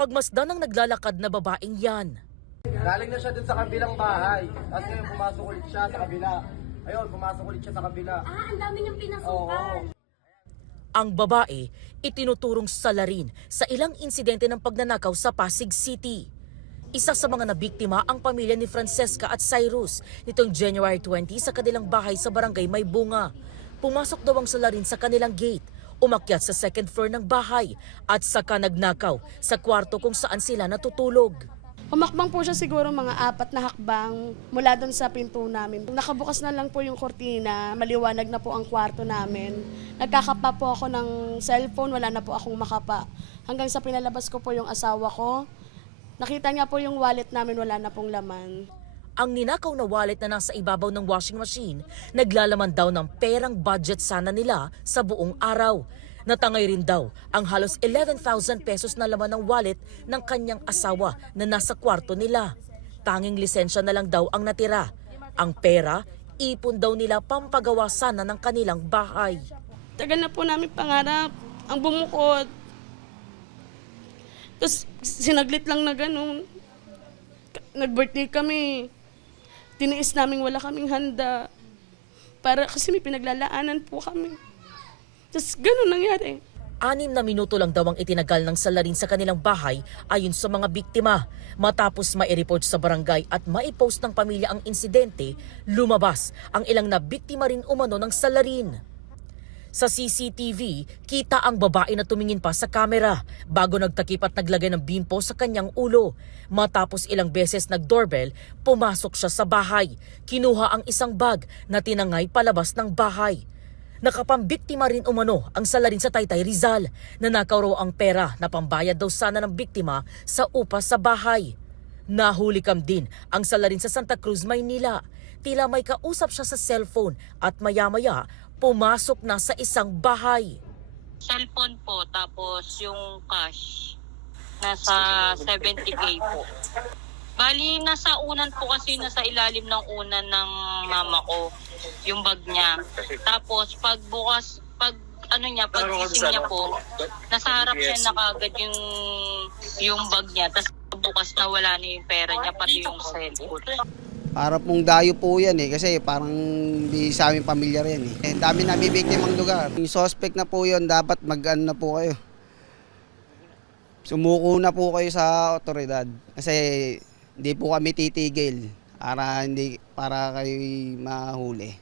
Napagmasdan ng naglalakad na babaeng yan. Galing na siya dun sa kabilang bahay. Tapos ngayon pumasok ulit siya sa kabila. Ayun, pumasok ulit siya sa kabila. Ang dami niyang pinasukan. Ang babae itinuturong salarin sa ilang insidente ng pagnanakaw sa Pasig City. Isa sa mga nabiktima ang pamilya ni Francesca at Cyrus nitong January 20 sa kanilang bahay sa barangay May Bunga. Pumasok daw ang salarin sa kanilang gate, umakyat sa second floor ng bahay at saka nagnakaw sa kwarto kung saan sila natutulog. Humakbang po siya siguro mga 4 na hakbang mula doon sa pinto namin. Nakabukas na lang po yung kortina, maliwanag na po ang kwarto namin. Nagkakapa po ako ng cellphone, wala na po akong makapa. Hanggang sa pinalabas ko po yung asawa ko, nakita niya po yung wallet namin, wala na pong laman. Ang ninakaw na wallet na nasa ibabaw ng washing machine, naglalaman daw ng perang budget sana nila sa buong araw. Natangay rin daw ang halos 11,000 pesos na laman ng wallet ng kanyang asawa na nasa kwarto nila. Tanging lisensya na lang daw ang natira. Ang pera, ipon daw nila pampagawa sana ng kanilang bahay. Tagal na po namin pangarap, ang bumukod. Tapos sinaglit lang na ganun. Nag-birthday kami. Tiniis namin wala kaming handa. Kasi may pinaglalaanan po kami. Tapos ganun nangyari. 6 na minuto lang daw ang itinagal ng salarin sa kanilang bahay ayon sa mga biktima. Matapos mai-report sa barangay at mai-post ng pamilya ang insidente, lumabas ang ilang na biktima rin umano ng salarin. Sa CCTV, kita ang babae na tumingin pa sa kamera bago nagtakip at naglagay ng bimpo sa kanyang ulo. Matapos ilang beses nag-doorbell, pumasok siya sa bahay. Kinuha ang isang bag na tinangay palabas ng bahay. Nakapambiktima rin umano ang salarin sa Taytay Rizal. Nanakaw raw ang pera na pambayad daw sana ng biktima sa upa sa bahay. Nahulikam din ang salarin sa Santa Cruz, Maynila. Tila may kausap siya sa cellphone at maya-maya pumasok na sa isang bahay. Cellphone po, tapos yung cash, nasa 70K po. Bali, nasa unan po kasi, nasa ilalim ng unan ng mama ko, yung bag niya. Tapos pagbukas, paggising niya po, nasa harap siya na kagad yung bag niya. Tapos bukas na wala na yung pera niya, pati yung cellphone. Para pong dayo po yan kasi parang di sa aming pamilyar yan dami na bibiktimang lugar. Yung suspect na po yun, dapat mag-ano na po kayo. Sumuko na po kayo sa otoridad kasi hindi po kami titigil para kayo mahuli.